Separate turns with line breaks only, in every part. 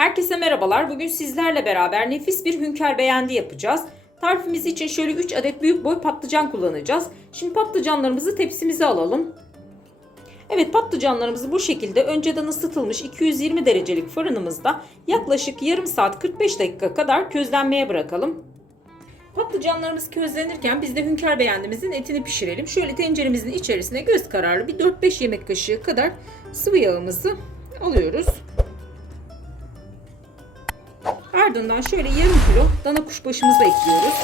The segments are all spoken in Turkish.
Herkese merhabalar. Bugün sizlerle beraber nefis bir hünkâr beğendi yapacağız. Tarifimiz için şöyle 3 adet büyük boy patlıcan kullanacağız. Şimdi patlıcanlarımızı tepsimize alalım. Evet patlıcanlarımızı bu şekilde önceden ısıtılmış 220 derecelik fırınımızda yaklaşık yarım saat 45 dakika kadar közlenmeye bırakalım. Patlıcanlarımız közlenirken biz de hünkâr beğendimizin etini pişirelim. Şöyle tenceremizin içerisine göz kararı bir 4-5 yemek kaşığı kadar sıvı yağımızı alıyoruz. Ardından şöyle yarım kilo dana kuşbaşımızı ekliyoruz.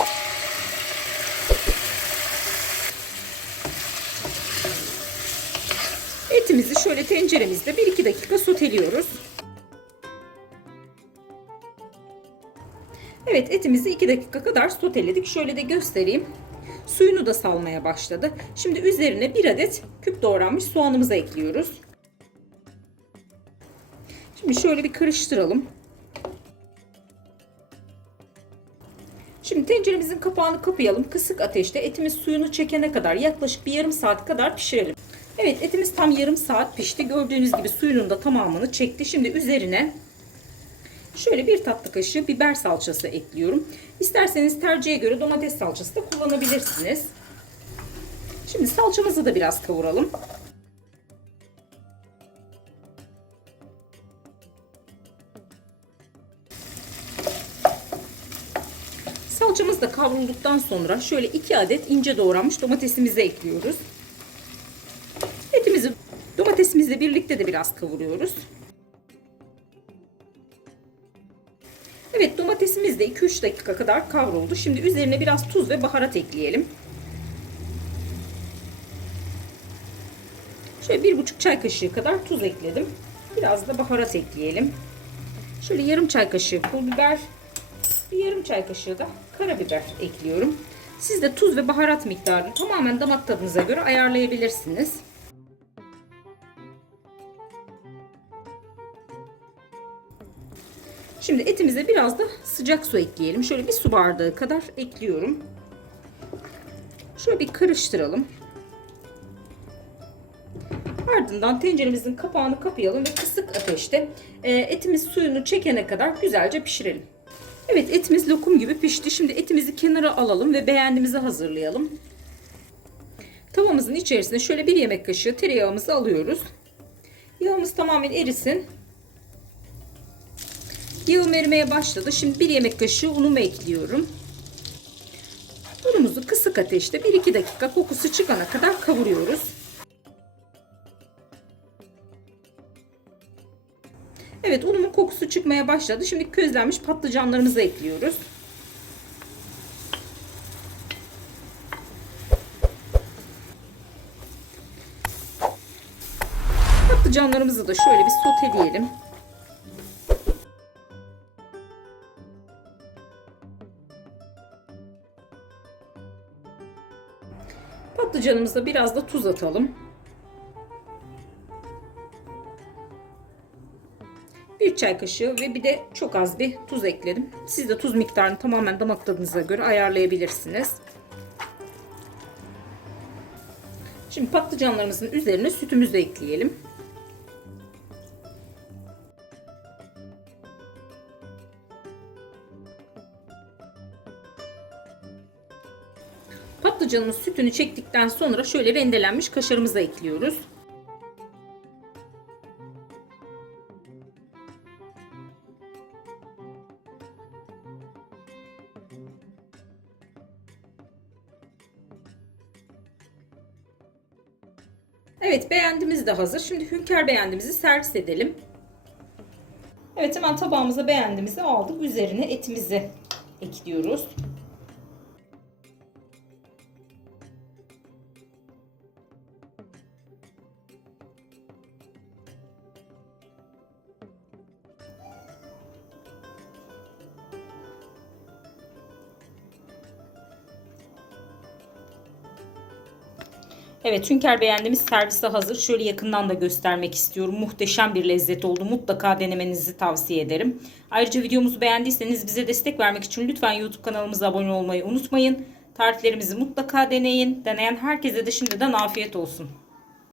Etimizi şöyle tenceremizde 1-2 dakika soteliyoruz. Evet etimizi 2 dakika kadar soteledik. Şöyle de göstereyim. Suyunu da salmaya başladı. Şimdi üzerine 1 adet küp doğranmış soğanımızı ekliyoruz. Şimdi şöyle bir karıştıralım. Şimdi tenceremizin kapağını kapayalım. Kısık ateşte etimiz suyunu çekene kadar yaklaşık bir yarım saat kadar pişirelim. Evet etimiz tam yarım saat pişti. Gördüğünüz gibi suyunun da tamamını çekti. Şimdi üzerine şöyle bir tatlı kaşığı biber salçası ekliyorum. İsterseniz tercihe göre domates salçası da kullanabilirsiniz. Şimdi salçamızı da biraz kavuralım. Salçamız da kavrulduktan sonra şöyle 2 adet ince doğranmış domatesimizi ekliyoruz. Etimizi domatesimizle birlikte de biraz kavuruyoruz. Evet domatesimiz de 2-3 dakika kadar kavruldu. Şimdi üzerine biraz tuz ve baharat ekleyelim. Şöyle bir buçuk çay kaşığı kadar tuz ekledim. Biraz da baharat ekleyelim. Şöyle yarım çay kaşığı pul biber, bir yarım çay kaşığı da karabiber ekliyorum. Siz de tuz ve baharat miktarını tamamen damak tadınıza göre ayarlayabilirsiniz. Şimdi etimize biraz da sıcak su ekleyelim. Şöyle bir su bardağı kadar ekliyorum. Şöyle bir karıştıralım. Ardından tenceremizin kapağını kapayalım ve kısık ateşte e, etimiz suyunu çekene kadar güzelce pişirelim. Evet etimiz lokum gibi pişti. Şimdi etimizi kenara alalım ve beğendiğimizi hazırlayalım. Tavamızın içerisine şöyle bir yemek kaşığı tereyağımızı alıyoruz. Yağımız tamamen erisin. Yağım erimeye başladı. Şimdi bir yemek kaşığı unumu ekliyorum. Unumuzu kısık ateşte 1-2 dakika kokusu çıkana kadar kavuruyoruz. Evet unumun kokusu çıkmaya başladı. Şimdi közlenmiş patlıcanlarımızı ekliyoruz. Patlıcanlarımızı da şöyle bir soteleyelim. Patlıcanımıza biraz da tuz atalım. Bir çay kaşığı ve bir de çok az bir tuz ekledim. Siz de tuz miktarını tamamen damak tadınıza göre ayarlayabilirsiniz. Şimdi patlıcanlarımızın üzerine sütümüzü ekleyelim. Patlıcanımız sütünü çektikten sonra şöyle rendelenmiş kaşarımızı ekliyoruz. Evet beğendimiz de hazır. Şimdi hünkâr beğendimizi servis edelim. Evet hemen tabağımıza beğendimizi aldık. Üzerine etimizi ekliyoruz. Evet Hünkar beğendiğimiz servise hazır. Şöyle yakından da göstermek istiyorum. Muhteşem bir lezzet oldu. Mutlaka denemenizi tavsiye ederim. Ayrıca videomuzu beğendiyseniz bize destek vermek için lütfen YouTube kanalımıza abone olmayı unutmayın. Tariflerimizi mutlaka deneyin. Deneyen herkese de şimdiden afiyet olsun.